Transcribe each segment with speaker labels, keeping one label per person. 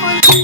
Speaker 1: அவள்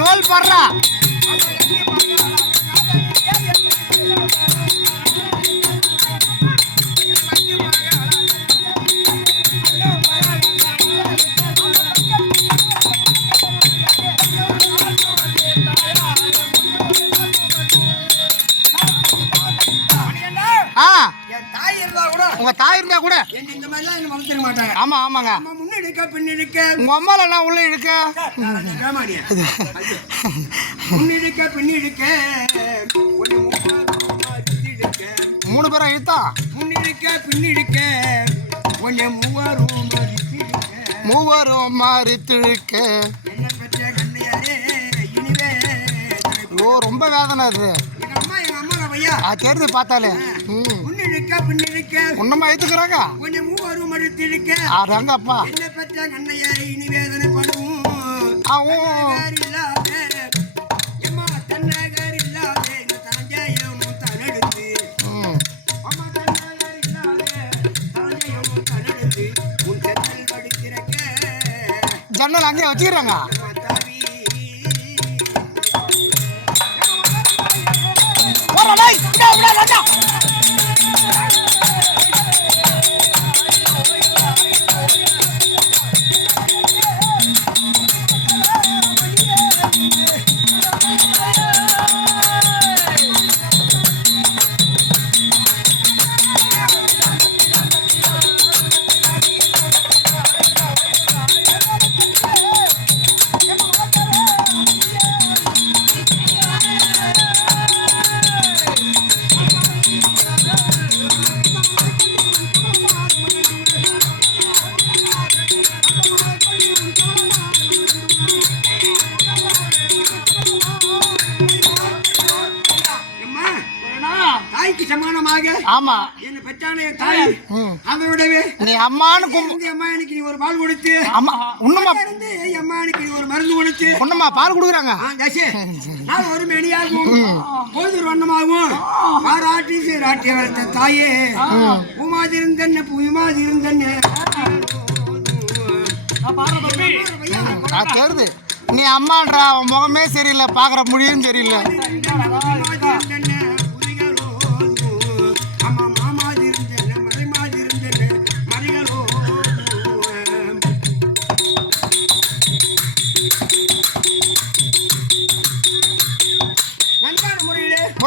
Speaker 1: லோல் படுறா. ஆ.
Speaker 2: என் தாய் இருந்தா கூட
Speaker 1: உங்க தாய் இருந்தா கூட.
Speaker 2: என்ன இந்த மாதிரிலாம் என்ன வளர்த்திட மாட்டாங்க.
Speaker 1: ஆமா ஆமாங்க.
Speaker 2: அம்மா முன்னெடுக்க பின்னெடுக்க
Speaker 1: உங்க அம்மால எல்லாம் உள்ள இருக்கு?
Speaker 2: பின்னெடுக்க உன்னை மூவாரூபமா வித்திடுக்க.
Speaker 1: மூணு பேரும் இழுத்தா?
Speaker 2: முன்னெடுக்க பின்னெடுக்க உன்னை மூவாரூபமா வித்திடுக்க.
Speaker 1: மூவரும்
Speaker 2: பெற்ற கண்ணையாரே இனிவே
Speaker 1: ஐயோ ரொம்ப வேதனை அது. தெரிஞ்சு பார்த்தாலே. ம்.
Speaker 2: முன்னெடுக்க பின்னெடுக்க
Speaker 1: ஒண்ணுமா
Speaker 2: பெற்ற கண்ணையாரே இனி வேதனைப்படும்
Speaker 1: அவன்
Speaker 2: தன்னகர் இல்லாத, எம்மா தன்னகர் இல்லாத இந்த தனஞ்சயமும் தன்னெடுத்து.
Speaker 1: ம்.
Speaker 2: அம்மா தன்னகர் இல்லாத, தனஞ்சயமும் தன்னெடுத்து. உன் செத்தல் வடிக்கிறக்க,
Speaker 1: ஜன்னல் அங்கேயே வச்சுக்கிறாங்க.
Speaker 2: Yeah. சமானமாக
Speaker 1: ஆமா.
Speaker 2: என்னை பெற்றான என் தாய் விடவே
Speaker 1: நீ அம்மானு கும்
Speaker 2: இருந்து அம்மா எனக்கு நீ ஒரு பால் கொடுத்து
Speaker 1: அம்மா உண்ணுமா?
Speaker 2: இருந்து அம்மா எனக்கு நீ ஒரு மருந்து கொடுத்து
Speaker 1: பொண்ணுமா பால் கொடுக்குறாங்க.
Speaker 2: ஆ, தசே. நான் ஒரு மெனியாகும். பொழுது வண்ணமாகும். பாராட்டி சீராட்டி வளர்த்த தாயே. பூமாதிருந்தன்ன புயுமாதிருந்தன்ன
Speaker 1: நான் தெரியுது நீ அம்மான்ற முகமே சரியில்லை பார்க்குற முடியும் சரியில்லை.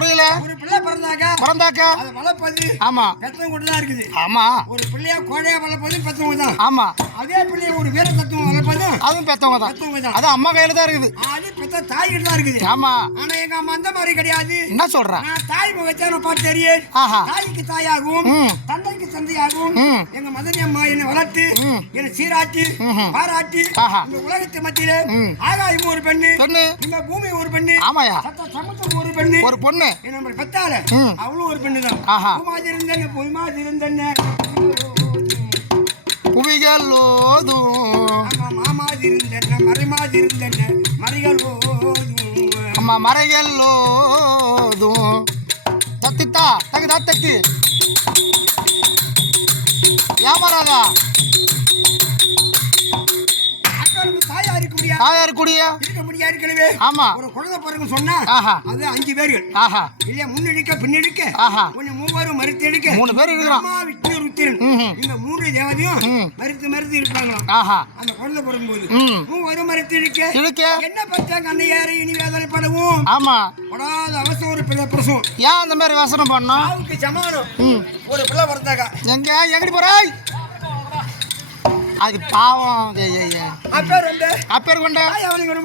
Speaker 2: முறையில ஒரு பிள்ளை பிறந்தாக்க
Speaker 1: பிறந்தாக்க?
Speaker 2: அதை வளர்ப்பது
Speaker 1: ஆமா.
Speaker 2: பெத்தவங்க கூட தான் இருக்குது.
Speaker 1: ஆமா.
Speaker 2: ஒரு பிள்ளையா கோழையா வளர்ப்பது பெத்தவங்க தான்.
Speaker 1: ஆமா.
Speaker 2: அதே பிள்ளைய ஒரு வீர தத்துவம் வளர்ப்பது
Speaker 1: அதுவும் பெத்தவங்க தான்.
Speaker 2: பெத்தவங்க தான்.
Speaker 1: அது அம்மா கையில தான் இருக்குது.
Speaker 2: அது பெத்த தாய்கிட்ட தான் இருக்குது.
Speaker 1: ஆமா.
Speaker 2: ஆனா எங்க அம்மா அந்த மாதிரி கிடையாது.
Speaker 1: என்ன சொல்ற?
Speaker 2: நான் தாய் முகத்தை நான் பார்த்து தெரியும் தாய்க்கு தாயாகவும். தந்தைக்கு தந்தையாகவும். எங்க மதனி அம்மா என்னை வளர்த்து. என்னை சீராட்டி. பாராட்டி. இந்த உலகத்து மத்தியில. ஆகாயம் ஒரு பெண்ணு
Speaker 1: பொண்ணு.
Speaker 2: இந்த பூமி ஒரு பெண்ணு.
Speaker 1: ஆமாயா.
Speaker 2: சத்த சமுத்திரம் ஒரு பெண்ணு.
Speaker 1: ஒரு பொண்ணு.
Speaker 2: என்ன நம்ம பெத்தால. அவளும் ஒரு பெண்ணு தான்
Speaker 1: ஆஹா.
Speaker 2: பூமாதி இருந்தன பொய்மாதி இருந்தன
Speaker 1: புவிகள் ஓதும்.
Speaker 2: ஆமா மாமாதி இருந்தன மறைமாதி இருந்தன மறைகள் ஓதும்.
Speaker 1: அம்மா மறைகள் ஓதும். தத்தித்தா தகு தத்தி ஏமாறாதா
Speaker 2: தாயா இருக்க முடியாது
Speaker 1: ஆயா இருக்கக்கூடிய
Speaker 2: இருக்க முடியாது ஏற்கனவே
Speaker 1: ஆமா.
Speaker 2: ஒரு குழந்தை பிறகு சொன்னா. அது அஞ்சு பேர்கள்.
Speaker 1: ஆஹா.
Speaker 2: இல்லையா முன்னெடுக்க பின்னெடுக்க
Speaker 1: ஆஹா.
Speaker 2: கொஞ்சம் மூவரும் மறுத்து எடுக்க.
Speaker 1: மூணு பேர் இருக்கிறோம்.
Speaker 2: பிரம்மா, விஷ்ணு ருத்திரன். இந்த மூன்று தேவதையும். மறுத்து மறுத்து இருப்பாங்களாம்
Speaker 1: ஆஹா.
Speaker 2: அந்த குழந்தை பிறக்கும்போது.
Speaker 1: ம்.
Speaker 2: மூவரும் மறுத்து எடுக்க.
Speaker 1: இழுக்க
Speaker 2: என்ன பச்சாங்க அன்னையாரை இனி வேதனைப்படவும்.
Speaker 1: ஆமா.
Speaker 2: படாத அவசரம் ஒரு பிள்ளை பிரசவம்.
Speaker 1: ஏன் அந்த மாதிரி வசனம் பண்ணோம்
Speaker 2: சாவுக்கு சமானம் ஒரு பிள்ளை பிறந்தாக்கா.
Speaker 1: எங்க? எங்கடி போறாய்? அது பாவம். அப்பேர் கொண்ட?
Speaker 2: தாய் அவனுக்கு வர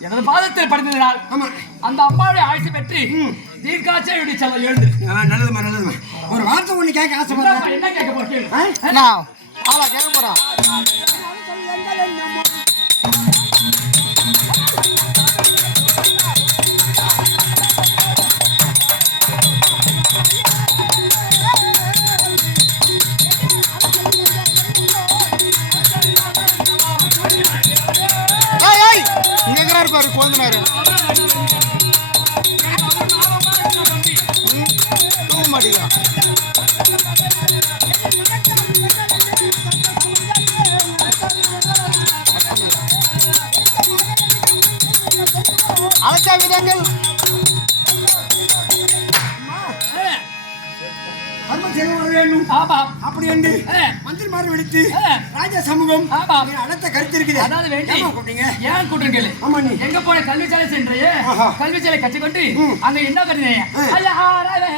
Speaker 3: எனது பாதத்தில் படித்ததினால் அந்த அம்மாவுடைய ஆயுசு பெற்று தீர்க்காட்சியை செல்ல எழுந்து
Speaker 2: ஆ, நல்லதும்மா நல்லதும்மா ஒரு வார்த்தை ஒண்ணு கேட்க ஆசைப்படுறேன்
Speaker 3: என்ன கேட்க
Speaker 1: ஆளா கேட்க போறான் நல்லா இருப்பார் பாரு தூங்க மாட்டேங்கிறான் அழைச்சா விதங்கள்
Speaker 2: வேண்டும்
Speaker 3: ஆமா
Speaker 2: அப்படி என்று. மந்திரிமார் விடுத்து. ராஜ சமூகம்
Speaker 3: ஆமா.
Speaker 2: இங்க அடுத்த கருத்து இருக்குது
Speaker 3: அதாவது வேண்டி
Speaker 2: ஏம்மா கூப்பிட்டீங்க
Speaker 3: ஏன் கூட்டுருக்கீங்க
Speaker 2: ஆமா நீ
Speaker 3: எங்க போன கல்விச்சாலை சென்றையே
Speaker 2: ஆஹா.
Speaker 3: கல்விச்சாலை கற்றுக்கொண்டு. அங்க என்ன கருதினேன்
Speaker 2: ஆ.
Speaker 3: ஐயா வேதம்